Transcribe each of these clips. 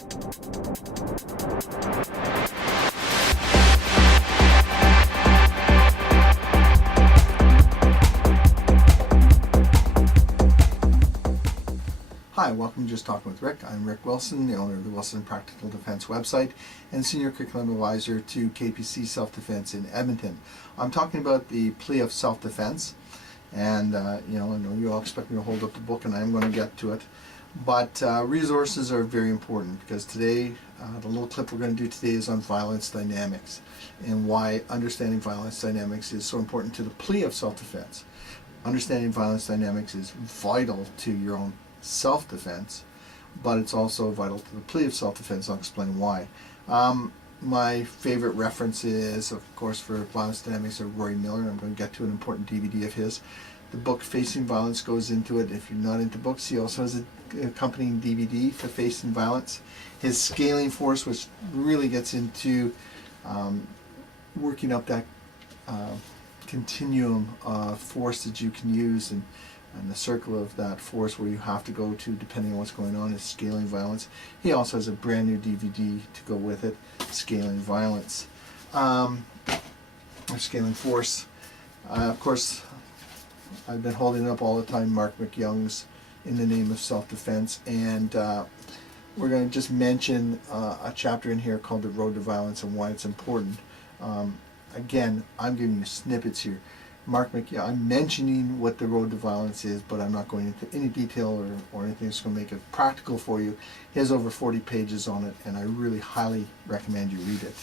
Hi, welcome to Just Talking with Rick. I'm Rick Wilson, the owner of the Wilson Practical Defense website and Senior Curriculum Advisor to KPC Self-Defense in Edmonton. I'm talking about the Plea of Self-Defense, and I know you all expect me to hold up the book, and I'm going to get to it. But resources are very important, because today, the little clip we're going to do today is on violence dynamics, and why understanding violence dynamics is so important to the Plea of Self-Defense. Understanding violence dynamics is vital to your own self-defense, but it's also vital to the Plea of Self-Defense. I'll explain why. My favorite reference is, of course, for violence dynamics of Rory Miller. I'm going to get to an important DVD of his. The book Facing Violence goes into it. If you're not into books, he also has an accompanying DVD for Facing Violence. His Scaling Force, which really gets into working up that continuum of force that you can use, and the circle of that force where you have to go to depending on what's going on is Scaling Violence. He also has a brand new DVD to go with it, Scaling Violence, or Scaling Force. Of course, I've been holding up all the time Mark McYoung's In the Name of Self-Defense, and we're going to just mention a chapter in here called The Road to Violence and why it's important. Again, I'm giving you snippets here. Mark McYoung, I'm mentioning what the road to violence is, but I'm not going into any detail or anything that's going to make it practical for you. He has over 40 pages on it, and I really highly recommend you read it.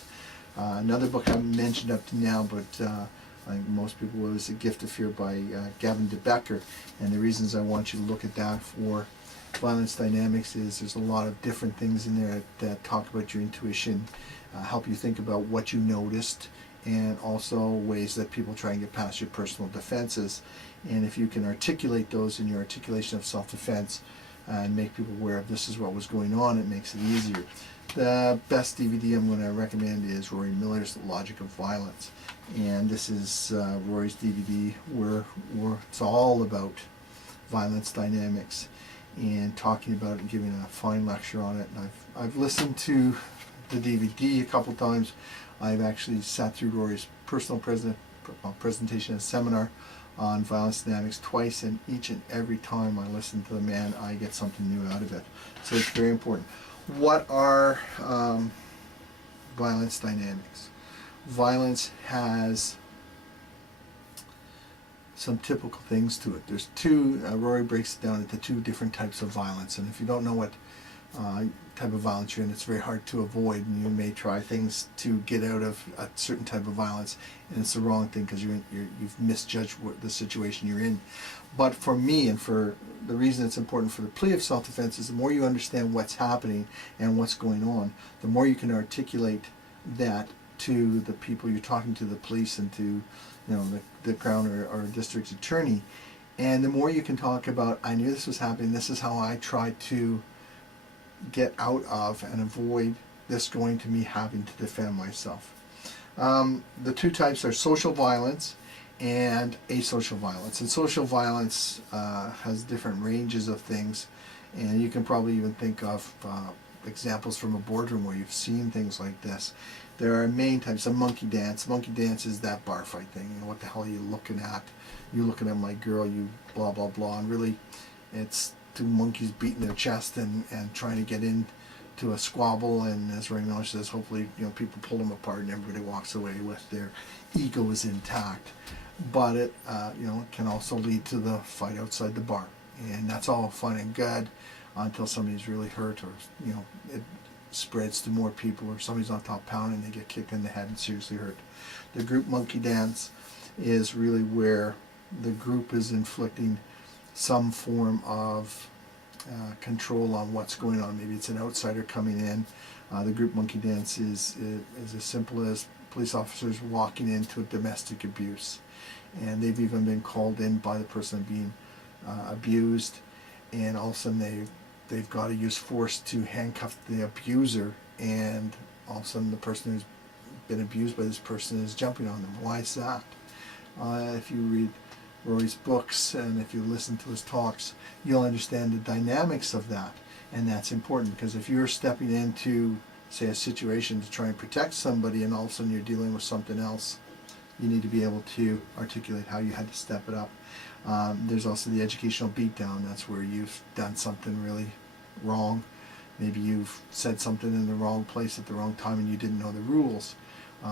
Another book I haven't mentioned up to now, but I think most people will, is A Gift of Fear by Gavin de Becker. And the reasons I want you to look at that for violence dynamics is there's a lot of different things in there that talk about your intuition, help you think about what you noticed, and also ways that people try and get past your personal defenses. And if you can articulate those in your articulation of self-defense and make people aware of this is what was going on, it makes it easier. The best DVD I'm going to recommend is Rory Miller's The Logic of Violence. And this is Rory's DVD where it's all about violence dynamics and talking about it and giving a fine lecture on it. And I've listened to the DVD a couple times. I've actually sat through Rory's personal presentation and seminar on violence dynamics twice, and each and every time I listen to the man, I get something new out of it. So it's very important. What are violence dynamics? Violence has some typical things to it. There's two, Rory breaks it down into two different types of violence, and if you don't know what type of violence you're in, it's very hard to avoid, and you may try things to get out of a certain type of violence, and it's the wrong thing because you've misjudged the situation you're in. But for me, and for the reason it's important for the Plea of Self-Defense, is the more you understand what's happening and what's going on, the more you can articulate that to the people you're talking to, the police and to the Crown or district attorney, and the more you can talk about, I knew this was happening, this is how I tried to get out of and avoid this going to me having to defend myself. The two types are social violence and asocial violence. And social violence has different ranges of things, and you can probably even think of examples from a boardroom where you've seen things like this. There are main types of monkey dance. Monkey dance is that bar fight thing. What the hell are you looking at? You looking at my girl, you blah blah blah. And really, it's two monkeys beating their chest and trying to get into a squabble, and as Ray Miller says, hopefully people pull them apart and everybody walks away with their egos intact. But it can also lead to the fight outside the bar, and that's all fun and good until somebody's really hurt, or it spreads to more people, or somebody's on top pounding and they get kicked in the head and seriously hurt. The group monkey dance is really where the group is inflicting some form of control on what's going on. Maybe it's an outsider coming in. The group monkey dance is as simple as police officers walking into a domestic abuse, and they've even been called in by the person being abused, and all of a sudden they've got to use force to handcuff the abuser, and all of a sudden the person who's been abused by this person is jumping on them. Why is that? If you read Rory's books and if you listen to his talks, you'll understand the dynamics of that. And that's important, because if you're stepping into, say, a situation to try and protect somebody, and all of a sudden you're dealing with something else, you need to be able to articulate how you had to step it up. There's also the educational beatdown. That's where you've done something really wrong. Maybe you've said something in the wrong place at the wrong time and you didn't know the rules.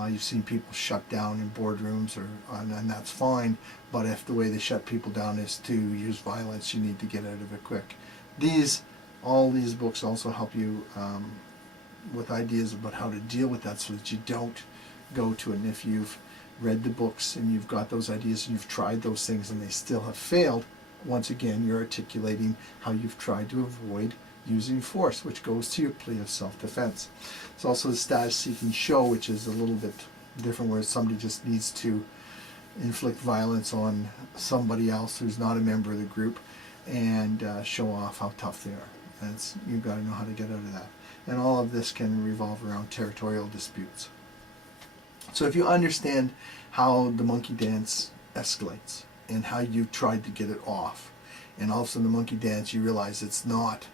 You've seen people shut down in boardrooms, and that's fine, but if the way they shut people down is to use violence, you need to get out of it quick. All these books also help you with ideas about how to deal with that, so that you don't go to it. And if you've read the books and you've got those ideas and you've tried those things and they still have failed, once again you're articulating how you've tried to avoid using force, which goes to your plea of self-defense. It's also the status-seeking show, which is a little bit different, where somebody just needs to inflict violence on somebody else who's not a member of the group and show off how tough they are. And you've got to know how to get out of that. And all of this can revolve around territorial disputes. So if you understand how the monkey dance escalates and how you tried to get it off, and all of a sudden the monkey dance, you realize it's not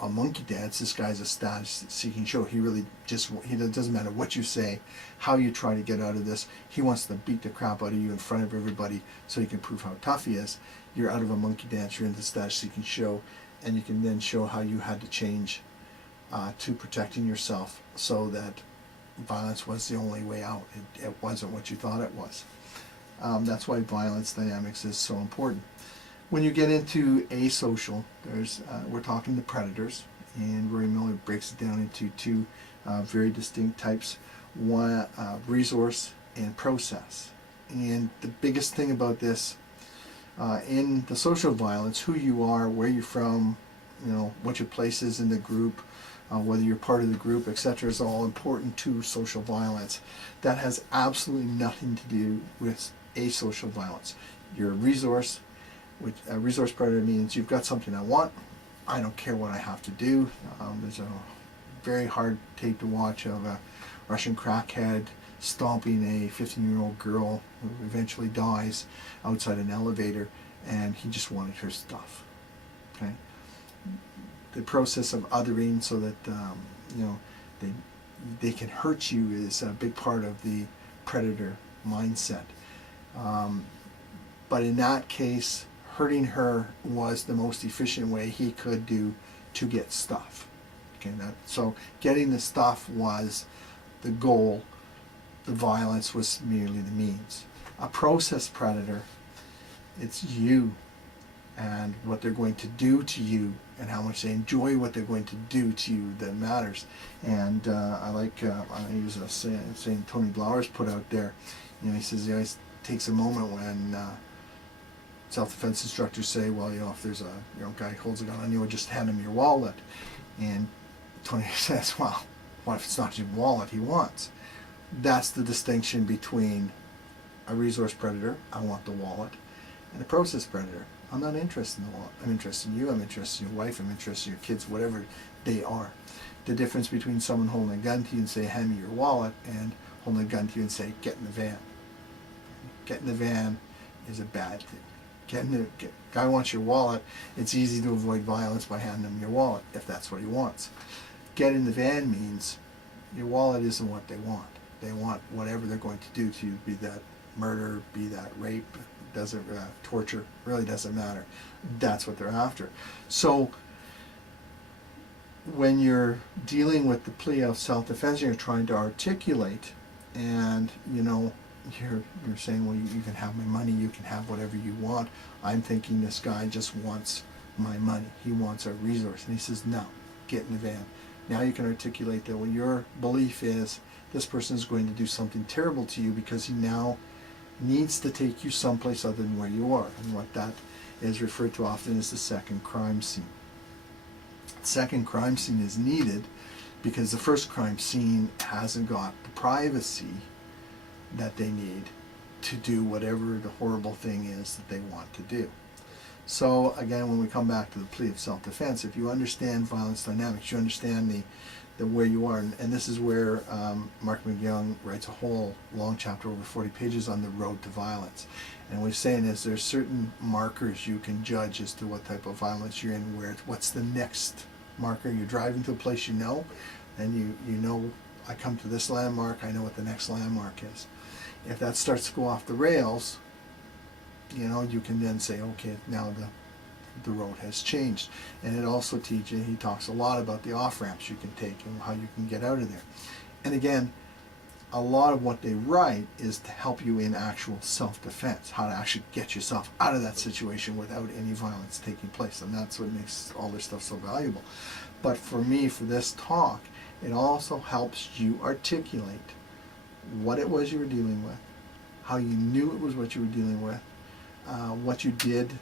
a monkey dance. This guy's a status-seeking show. He doesn't matter what you say, how you try to get out of this. He wants to beat the crap out of you in front of everybody so he can prove how tough he is. You're out of a monkey dance. You're in the status-seeking show, and you can then show how you had to change to protecting yourself, so that violence was the only way out. It wasn't what you thought it was. That's why violence dynamics is so important. When you get into asocial, we're talking the predators, and Rory Miller breaks it down into two very distinct types: one, resource and process. And the biggest thing about this, in the social violence, who you are, where you're from, what your place is in the group, whether you're part of the group, etc., is all important to social violence. That has absolutely nothing to do with asocial violence. You're a resource, which a resource predator means you've got something I want, I don't care what I have to do. There's a very hard tape to watch of a Russian crackhead stomping a 15-year-old girl who eventually dies outside an elevator, and he just wanted her stuff. Okay? The process of othering so that they can hurt you is a big part of the predator mindset. But in that case, hurting her was the most efficient way he could do to get stuff. Okay, so getting the stuff was the goal. The violence was merely the means. A process predator, it's you and what they're going to do to you and how much they enjoy what they're going to do to you that matters. And I use a saying Tony Blauer's put out there. He says he always takes a moment when self-defense instructors say, well, if there's a guy who holds a gun on you, just hand him your wallet. And Tony says, well, what if it's not your wallet he wants? That's the distinction between a resource predator, I want the wallet, and a process predator. I'm not interested in the wallet. I'm interested in you, I'm interested in your wife, I'm interested in your kids, whatever they are. The difference between someone holding a gun to you and say, hand me your wallet, and holding a gun to you and say, get in the van. Get in the van is a bad thing. Guy wants your wallet, it's easy to avoid violence by handing him your wallet, if that's what he wants. Get in the van means your wallet isn't what they want. They want whatever they're going to do to you, be that murder, be that rape, torture, really doesn't matter. That's what they're after. So when you're dealing with the plea of self-defense, you're trying to articulate, and you're saying, well, you can have my money, you can have whatever you want. I'm thinking this guy just wants my money. He wants a resource. And he says, no, get in the van. Now you can articulate that, well, your belief is this person is going to do something terrible to you because he now needs to take you someplace other than where you are. And what that is referred to often as the second crime scene. The second crime scene is needed because the first crime scene hasn't got the privacy that they need to do whatever the horrible thing is that they want to do. So again, when we come back to the plea of self-defense, if you understand violence dynamics, you understand the where you are, and this is where Mark McGowan writes a whole long chapter, over 40 pages, on the road to violence. And what he's saying is there's certain markers you can judge as to what type of violence you're in, what's the next marker. You're driving to a place you know, and you know, I come to this landmark, I know what the next landmark is. If that starts to go off the rails, you know, you can then say, okay, now the road has changed. And it also teaches, he talks a lot about the off-ramps you can take and how you can get out of there. And again, a lot of what they write is to help you in actual self-defense, how to actually get yourself out of that situation without any violence taking place. And that's what makes all this stuff so valuable. But for me, for this talk, it also helps you articulate what it was you were dealing with, how you knew it was what you were dealing with, what you did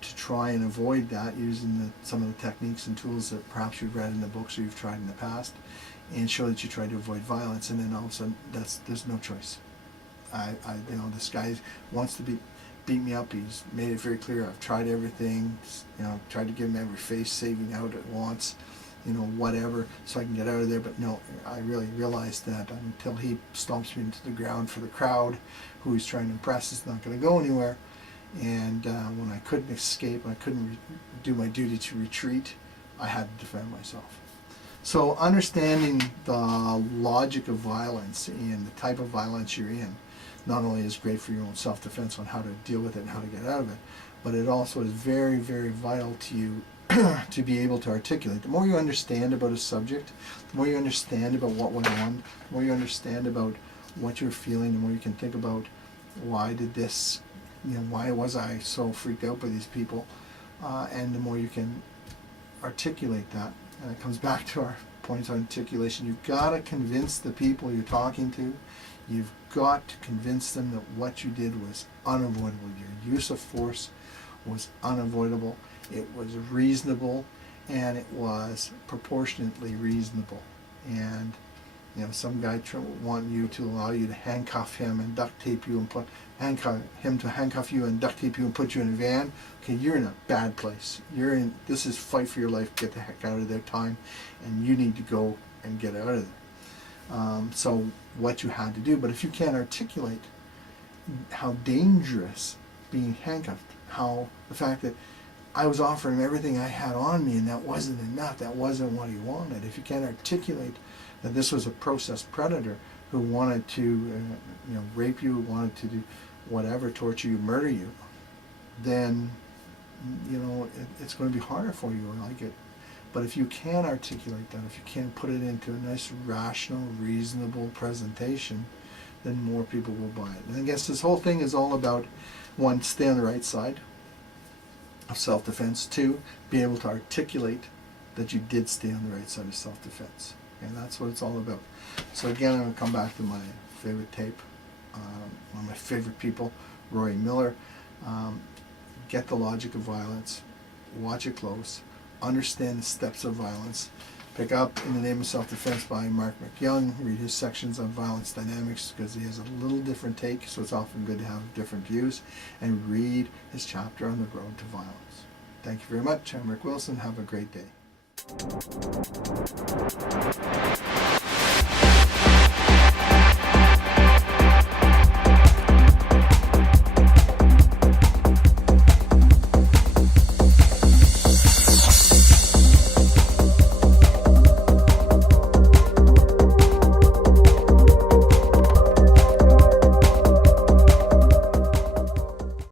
to try and avoid that using some of the techniques and tools that perhaps you've read in the books or you've tried in the past, and show that you try to avoid violence. And then all of a sudden, there's no choice. You know, this guy wants to beat me up. He's made it very clear. I've tried everything. You know, tried to give him every face saving out at once. You know, whatever, so I can get out of there. But no, I really realized that until he stomps me into the ground for the crowd, who he's trying to impress, is not going to go anywhere. And when I couldn't escape, I couldn't do my duty to retreat, I had to defend myself. So understanding the logic of violence and the type of violence you're in not only is great for your own self-defense on how to deal with it and how to get out of it, but it also is very, very vital to you to be able to articulate. The more you understand about a subject, the more you understand about what went on, the more you understand about what you're feeling, the more you can think about why did this, you know, why was I so freaked out by these people, and the more you can articulate that. And it comes back to our points on articulation. You've got to convince the people you're talking to. You've got to convince them that what you did was unavoidable. Your use of force was unavoidable. It was reasonable, and it was proportionately reasonable. And you know, some guy want you to allow you to handcuff him and duct tape you and handcuff you and duct tape you and put you in a van. Okay, you're in a bad place. You're in, this is fight for your life, get the heck out of there time, and you need to go and get out of there. So what you had to do, but if you can't articulate how dangerous being handcuffed, how the fact that I was offering him everything I had on me and that wasn't enough, that wasn't what he wanted. If you can't articulate that this was a processed predator who wanted to you know, rape you, wanted to do whatever, torture you, murder you, then you know, it's going to be harder for you. I like it. But if you can articulate that, if you can put it into a nice, rational, reasonable presentation, then more people will buy it. And I guess this whole thing is all about, one, stay on the right side of self-defense. Two, be able to articulate that you did stay on the right side of self-defense. And that's what it's all about. So again, I'm going to come back to my favorite tape, one of my favorite people, Rory Miller. Get the logic of violence, watch it close, understand the steps of violence. Pick up In the Name of Self-Defense by Mark McYoung. Read his sections on violence dynamics because he has a little different take, so it's often good to have different views. And read his chapter on the road to violence. Thank you very much. I'm Rick Wilson. Have a great day.